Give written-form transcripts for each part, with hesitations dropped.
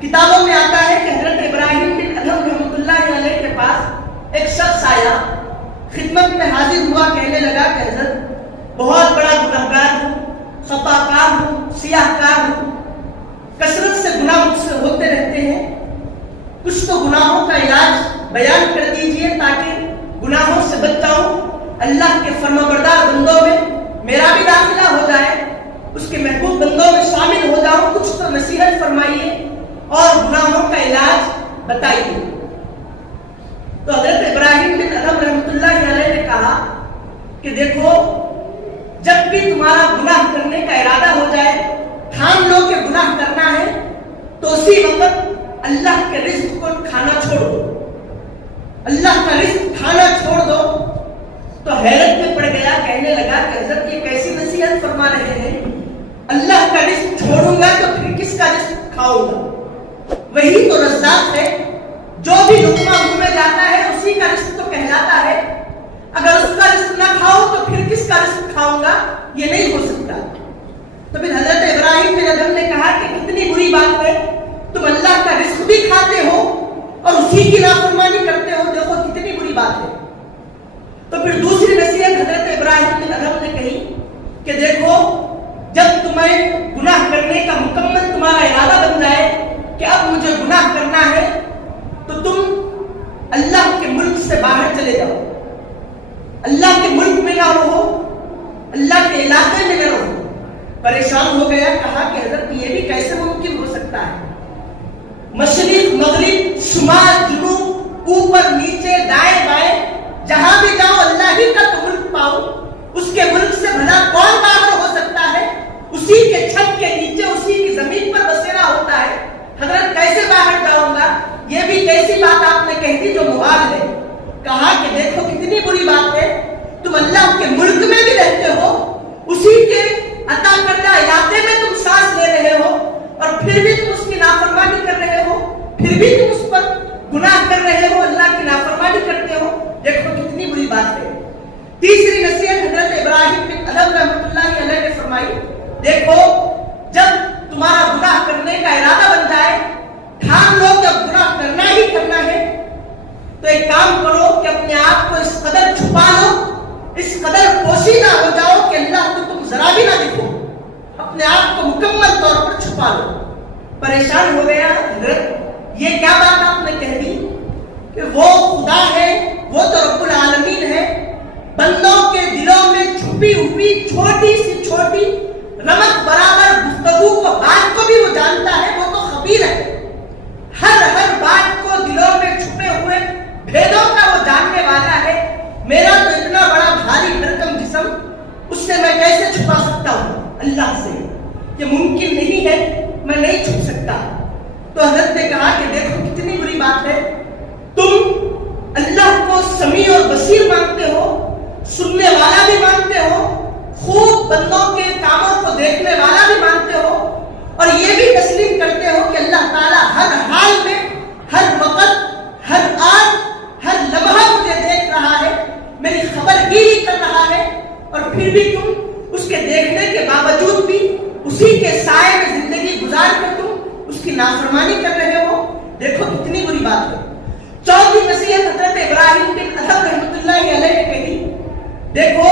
کتابوں میں آتا ہے کہ حضرت ابراہیم بن ادھم رحمۃ اللہ علیہ کے پاس ایک شخص آیا، خدمت میں حاضر ہوا، کہنے لگا کہ حضرت بہت بڑا گنہگار ہوں، خطا کار ہوں، سیاہ کار ہوں، کثرت سے گناہ مجھ سے ہوتے رہتے ہیں، کچھ تو گناہوں کا علاج بیان کر دیجئے تاکہ گناہوں سے بچ جاؤں، اللہ کے فرمانبردار بندوں میں میرا بھی داخلہ ہو جائے، اس کے محبوب بندوں میں شامل ہو جاؤں، کچھ تو نصیحت فرمائیے اور گناہوں کا علاج بتائیے۔ تو حضرت ابراہیم بن ادھم رحمۃ اللہ علیہ نے کہا کہ دیکھو، جب بھی تمہارا گناہ کرنے کا ارادہ ہو جائے، ٹھان لو کہ گناہ کرنا ہے، تو اسی وقت اللہ کے رزق کو کھانا چھوڑ دو، اللہ کا رزق کھانا چھوڑ دو۔ تو حیرت میں پڑ گیا، کہنے لگا کہ حضرت یہ کیسی نصیحت فرما رہے ہیں، اللہ کا رزق چھوڑوں گا تو پھر کس کا رزق کھاؤں گا؟ وہی تو رزاق ہے، جو بھی لقمہ منہ میں جاتا ہے اسی کا رزق تو کہلاتا ہے، اگر اس کا رزق نہ کھاؤ تو پھر کس کا رزق کھاؤں گا؟ یہ نہیں ہو سکتا۔ تو پھر حضرت ابراہیم بن ادھم نے کہا کہ کتنی بری بات ہے، تم اللہ کا رزق بھی کھاتے ہو اور اسی کی نافرمانی کرتے ہو، دیکھو کتنی بری بات ہے۔ تو پھر دوسری نصیحت حضرت ابراہیم بن ادھم نے کہی کہ دیکھو، جب تمہیں گناہ کرنے کا مکمل تمہارا ارادہ بن جائے کہ اب مجھے گناہ کرنا ہے، تو تم اللہ کے ملک سے باہر چلے جاؤ، اللہ کے ملک میں نہ رہو، اللہ کے علاقے میں نہ رہو۔ پریشان ہو گیا، کہا کہ حضرت یہ بھی کیسے ممکن ہو سکتا ہے؟ مشرق مغرب شمال جنوب اوپر نیچے دائیں بائیں جہاں بھی جاؤ اللہ ہی کا تو ملک پاؤ، اس کے ملک سے بھلا کون باہر ہو سکتا ہے؟ اسی کے چھت کے نیچے اسی کی زمین پر بسیرا ہوتا ہے، حضرت کیسے باہر جاؤں گا؟ یہ بھی کیسی بات آپ نے کہہ دی جو محال ہے۔ کہا کہ دیکھو کتنی بری بات ہے، تم اللہ کے ملک میں بھی رہتے ہو، اسی کے عطا کردہ علاقے میں تم سانس لے رہے ہو، اور پھر بھی تم اس کی نافرمانی کر رہے ہو، پھر بھی تم اس پر گناہ کر رہے ہو، اللہ کی نافرمانی کرتے ہو، دیکھو کتنی بری بات ہے۔ تیسری نصیحت حضرت ابراہیم بن ادھم رحمۃ اللہ علیہ نے فرمائی، دیکھو جب تمہارا گناہ کرنے کا ارادہ بن جائے، ٹھان لو کہ اب گناہ کرنا ہی کرنا ہے، تو ایک کام کرو کہ اپنے آپ کو اس قدر چھپا لو، اس قدر پوشیدہ ہو جاؤ کہ اللہ کو تم ذرا بھی نہ دکھو، اپنے آپ کو مکمل طور پر چھپا لو۔ پریشان ہو گیا، حضرت یہ کیا بات آپ نے کہہ دی کہ وہ خدا ہے، وہ تو رب العالمین ہے، بندوں کے دلوں میں چھپی ہوئی چھوٹی سی چھوٹی رمق برابر گفتگو کو، بات کو بھی وہ جانتا ہے، وہ تو خبیر ہے، ہر بات کو دلوں میں چھپے ہوئے بھیدوں کا وہ جاننے والا ہے۔ میرا تو اتنا بڑا بھاری بھرکم جسم، اس سے میں کیسے چھپا سکتا ہوں اللہ سے؟ یہ ممکن نہیں ہے، میں نہیں چھپ سکتا۔ تو حضرت نے کہا کہ دیکھو کتنی بری بات ہے، تم اللہ کو سمیع اور بصیر مانتے ہو، سننے والا بھی مانتے ہو، خوب بندوں کے کاموں کو دیکھنے والا بھی مانتے ہو، اور یہ بھی تسلیم کرتے ہو کہ اللہ تعالیٰ ہر حال میں، ہر وقت، ہر آن، ہر لمحہ مجھے دیکھ رہا ہے، میری خبر گیری کر رہا ہے، اور پھر بھی تم اس کے دیکھنے کے باوجود بھی اسی کے سائے میں زندگی گزار کر تم اس کی نافرمانی کر رہے ہو، دیکھو کتنی بری بات ہے۔ چوتھی نصیحت حضرت ابراہیم بن ادھم رحمۃ اللہ علیہ نے کہی، دیکھو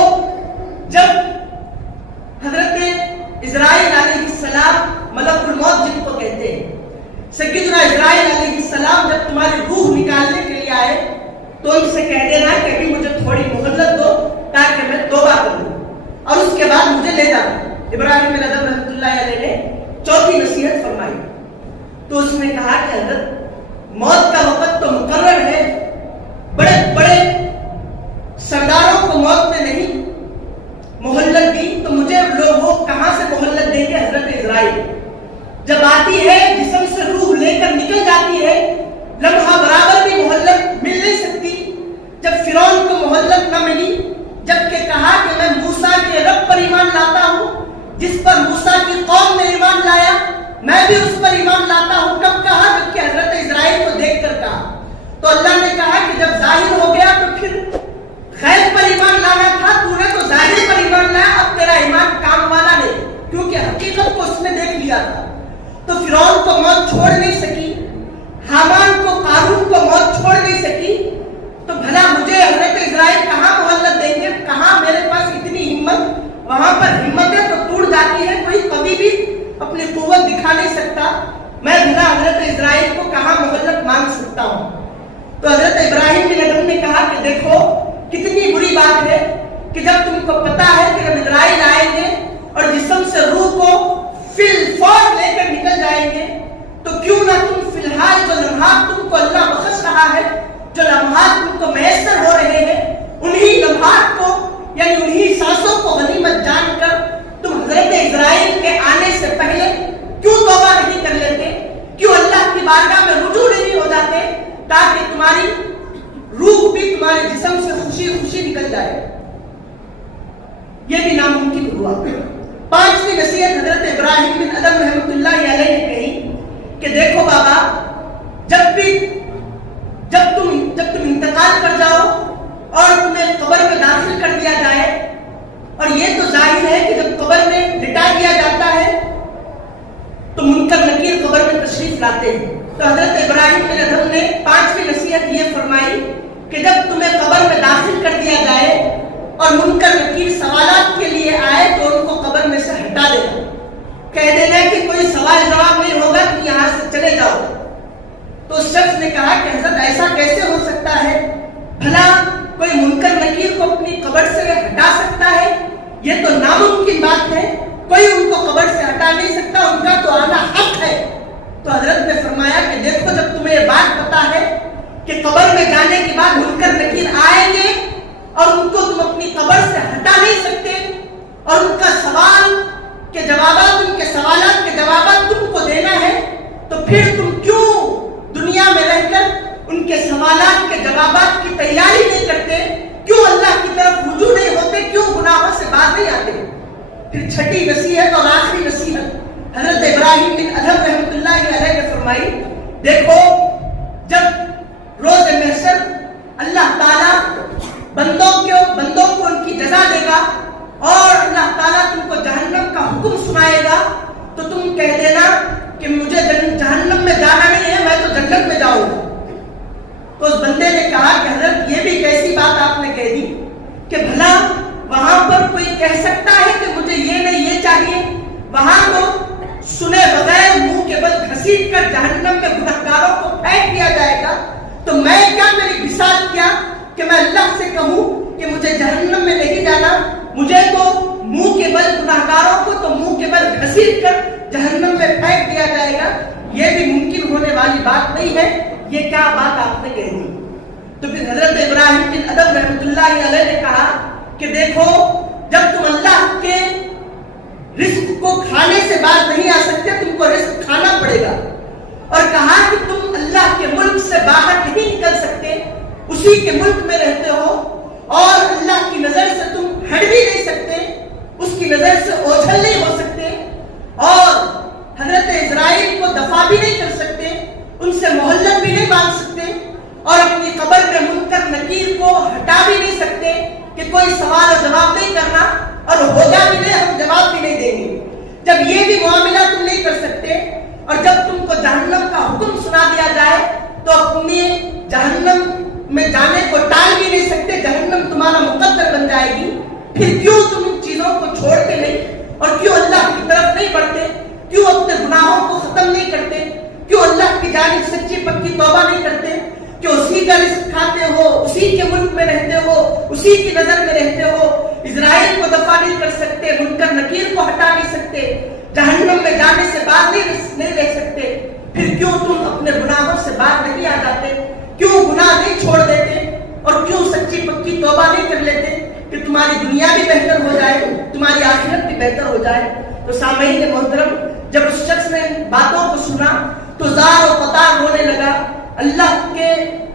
جب حضرت اسرائیل علیہ السلام، ملک الموت جن کو کہتے ہیں، سیدنا اسرائیل علیہ السلام جب تمہاری روح نکالنے کے لیے آئے تو ان سے کہہ دینا کہ ابھی مجھے تھوڑی مہلت دو تاکہ میں توبہ کروں اور اس کے بعد مجھے لے جاؤ۔ ابراہیم بن ادھم رحمۃ اللہ علیہ نے چوتھی نصیحت فرمائی، تو اس نے کہا کہ حضرت موت کا وقت تو مقرر ہے، بڑے بڑے سرداروں کو موت نے نہیں مہلت دی، تو مجھے لوگوں کہاں سے مہلت دیں گے؟ حضرت اسرائیل جب آتی ہے جسم سے روح لے کر نکل جاتی ہے، لمحہ برابر بھی مہلت مل نہیں سکتی۔ جب فرعون کو مہلت نہ ملی، جبکہ کہا کہ میں موسیٰ کے رب پر ایمان لاتا ہوں، جس پر موسیٰ کی قوم نے ایمان لایا، میں بھی اس پر ایمان لاتا ہوں، کب کہا؟ جبکہ حضرت اسرائیل کو دیکھ کر کہا۔ تو اللہ نے کہا کہ جب ظاہر ہو گیا تو پھر غیب پر ایمان لانا تھا، تو نے تو ظاہر پر ایمان لایا، اب تیرا ایمان کام والا نہیں، کیونکہ حقیقت کو اس نے دیکھ لیا تھا۔ تو فرعون دیکھو کتنی بری بات ہے کہ جب تم کو پتا ہے کہ جب اسرائیل آئیں گے اور جسم سے روح کو فی الفور لے کر نکل جائیں گے تو کیوں نہ تم فی الحال جو لمحات تم کو اللہ بخش رہا ہے، جو لمحات تم کو میسر ہو رہے ہیں، انہی لمحات کو یعنی انہی سانسوں کو غنیمت جان کر تم حضرت اسرائیل کے آنے سے پہلے کیوں توبہ نہیں کر لیتے، کیوں اللہ کی بارگاہ میں رجوع نہیں ہو جاتے تاکہ تمہاری روح بھی تمہارے جسم سے خوشی خوشی نکل جائے؟ یہ بھی ناممکن ہوا۔ پانچویں نصیحت حضرت ابراہیم بن ادم رحمۃ اللہ علیہ نے کہی کہ دیکھو بابا، جب تم انتقال کر جاؤ اور تمہیں قبر میں داخل کر دیا جائے، اور یہ تو ظاہر ہے کہ جب قبر میں لٹا دیا جاتا ہے تو منکر نکیر قبر میں تشریف لاتے ہیں، تو حضرت ابراہیم بن ادم نے پانچویں نصیحت یہ فرمائی کہ جب تمہیں قبر میں داخل کر دیا جائے اور منکر نکیر سوالات کے لیے آئے تو ان کو قبر میں سے ہٹا دینا، کہہ دینا کہ کوئی سوال جواب نہیں ہوگا، تم یہاں سے چلے جاؤ۔ تو اس شخص نے کہا کہ حضرت ایسا کیسے ہو سکتا ہے، بھلا کوئی منکر نکیر کو اپنی قبر سے ہٹا سکتا ہے؟ یہ تو ناممکن بات ہے، کوئی ان کو قبر سے ہٹا نہیں سکتا، ان کا تو آنا حق ہے۔ تو حضرت نے فرمایا کہ دیکھو، جب تمہیں یہ بات پتا ہے کہ قبر میں جانے کے بعد منکر نکیر آئیں گے اور ان کو تم اپنی قبر سے ہٹا نہیں سکتے، اور ان کا سوال کے جوابات، ان کے سوالات کے جوابات تم کو دینا ہے، تو پھر تم کیوں دنیا میں رہ کر ان کے سوالات کے جوابات کی تیاری نہیں کرتے، کیوں اللہ کی طرف رجوع نہیں ہوتے، کیوں گناہوں سے باز نہیں آتے؟ پھر چھٹی نصیحت اور آخری نصیحت حضرت ابراہیم بن ادم رحمۃ اللہ علیہ نے فرمائی، دیکھو جب روز محشر اللہ تعالیٰ بندوں کو ان کی جزا دے گا اور اللہ تعالیٰ تم کو جہنم کا حکم سنائے گا، تو تم کہہ دینا کہ مجھے جہنم میں جانا نہیں ہے، میں تو جنت میں جاؤں گا۔ تو اس بندے نے کہا کہ حضرت یہ بھی کیسی بات آپ نے کہہ دی کہ بھلا وہاں پر کوئی کہہ سکتا ہے کہ مجھے یہ نہیں یہ چاہیے؟ وہاں تو سنے بغیر منہ کے بل گھسیٹ کر جہنم میں گنہگاروں کو پھینک دیا جائے گا، تو میں کیا میری بساط کیا کہ میں اللہ سے کہوں کہ مجھے جہنم میں نہیں جانا؟ مجھے تو منہ کے بل گنہگاروں کو تو منہ کے بل گھسیٹ کر جہنم میں پھینک دیا جائے گا، یہ بھی ممکن ہونے والی بات نہیں ہے، یہ کیا بات آپ نے کہہ دی؟ تو پھر حضرت ابراہیم بن ادم رحمۃ اللہ علیہ نے کہا کہ دیکھو، جب تم اللہ کے رزق کو کھانے سے باز نہیں آ سکتے، تم کو رزق کھانا پڑے گا، اور کہا کہ تم اللہ کے ملک سے باہر نہیں نکل سکتے، اسی کے ملک میں رہتے ہو، اور اللہ کی نظر سے تم ہٹ بھی نہیں سکتے، اس کی نظر سے اوجھل نہیں ہو سکتے، اور حضرت اسرائیل کو دفع بھی نہیں کر سکتے، ان سے محلت بھی نہیں باندھ سکتے، اور اپنی قبر میں منکر نکیر کو ہٹا بھی نہیں سکتے کہ کوئی سوال و جواب نہیں کرنا، اور ہوگا بھی نہیں، ہم جواب بھی نہیں دیں گے۔ جب یہ بھی معاملہ تم نہیں کر سکتے، اور جب تم کو جہنم کا حکم سنا دیا جائے تو اپنی جہنم میں جانے کو ٹال بھی نہیں سکتے، جہنم تمہارا مقدر بن جائے گی، پھر کیوں تم ان چیزوں کو چھوڑتے نہیں، اور کیوں اللہ کی طرف نہیں بڑھتے، کیوں اپنے گناہوں کو ختم نہیں کرتے، کیوں اللہ کی جانب سچی پکی توبہ نہیں کرتے، کہ اسی کا رزق کھاتے ہو، اسی کے ملک میں رہتے ہو، اسی کی نظر میں رہتے ہو، اسرائیل کو دفع نہیں کر سکتے، منکر نکیر کو ہٹا نہیں سکتے، جہنم میں جانے سے باز نہیں رہ سکتے، پھر کیوں تم اپنے گناہوں سے باز نہیں آ جاتے، کیوں گناہ نہیں چھوڑ دیتے، اور کیوں سچی پکی توبہ نہیں کر لیتے کہ تمہاری دنیا بھی بہتر ہو جائے، تمہاری آخرت بھی بہتر ہو جائے؟ تو سامعین محترم، جب اس شخص نے باتوں کو سنا تو زار و قطار ہونے لگا، اللہ کے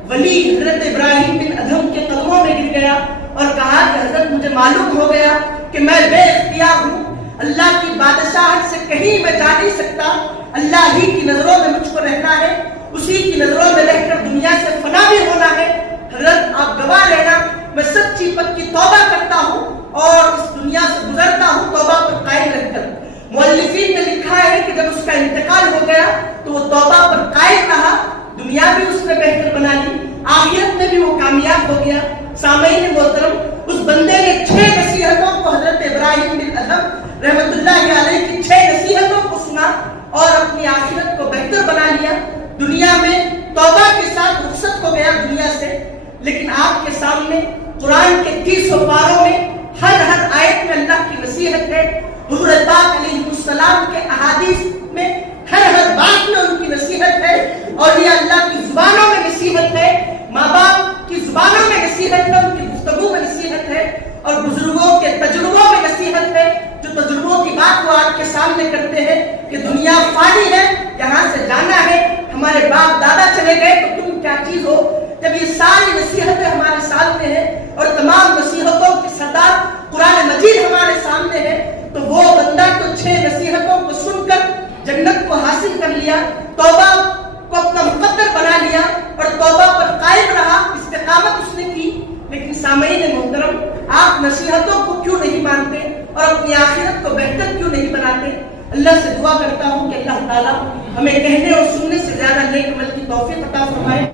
ولی حضرت ابراہیم بن ادم کے قدموں میں گر گیا اور کہا کہ حضرت مجھے معلوم ہو گیا کہ میں بے اختیار ہوں، اللہ کی بادشاہت سے کہیں میں جا نہیں سکتا، اللہ ہی کی نظروں میں مجھ کو رہنا ہے، اسی کی نظروں میں رہ کر دنیا سے فنا بھی ہونا ہے، حضرت آپ گواہ رہنا، میں سچی پکی توبہ کرتا ہوں اور اس دنیا سے گزرتا ہوں توبہ پر قائم رہ کر۔ مؤلفین نے لکھا ہے کہ جب اس کا انتقال ہو گیا تو وہ توبہ پر قائم رہا، دنیا بھی اس نے بہتر بنا لی، آخرت میں بھی وہ کامیاب ہو گیا۔ سامعین محترم، اس بندے نے 6 نصیحتوں کو حضرت ابراہیم بن ادم رحمۃ اللہ علیہ کی 6 نصیحتوں کو سنا اور اپنی آخرت کو بہتر بنا لیا، دنیا میں توبہ کے ساتھ رخصت ہو گیا دنیا سے۔ لیکن آپ کے سامنے قرآن کے 30 پاروں میں ہر آیت میں اللہ کی نصیحت ہے، حضور پاک علیہ السلام کے احادیث میں ہر بات میں ان کی نصیحت ہے، اور یہ اللہ کی زبانوں میں نصیحت ہے، ماں باپ کی زبانوں میں نصیحت ہے، ان کی گفتگو میں نصیحت ہے، اور بزرگوں کے تجربوں میں نصیحت ہے، جو تجربوں کی بات وہ آپ کے سامنے کرتے ہیں کہ دنیا فانی ہے، یہاں سے جانا ہے، ہمارے باپ دادا چلے گئے تو تم کیا چیز ہو۔ جب یہ ساری نصیحتیں ہمارے سامنے ہیں اور تمام نصیحتوں کے سردار قرآن مجید ہمارے سامنے ہے، تو وہ بندہ تو 6 نصیحتوں کو سن کر جنت کو حاصل کر لیا، توبہ کو اپنا مقدر بنا لیا اور توبہ پر قائم رہا، استقامت اس نے کی۔ لیکن سامعین محترم، آپ نصیحتوں کو کیوں نہیں مانتے اور اپنی آخرت کو بہتر کیوں نہیں بناتے؟ اللہ سے دعا کرتا ہوں کہ اللہ تعالیٰ ہمیں کہنے اور سننے سے زیادہ نیک عمل کی توفیق عطا فرمائے۔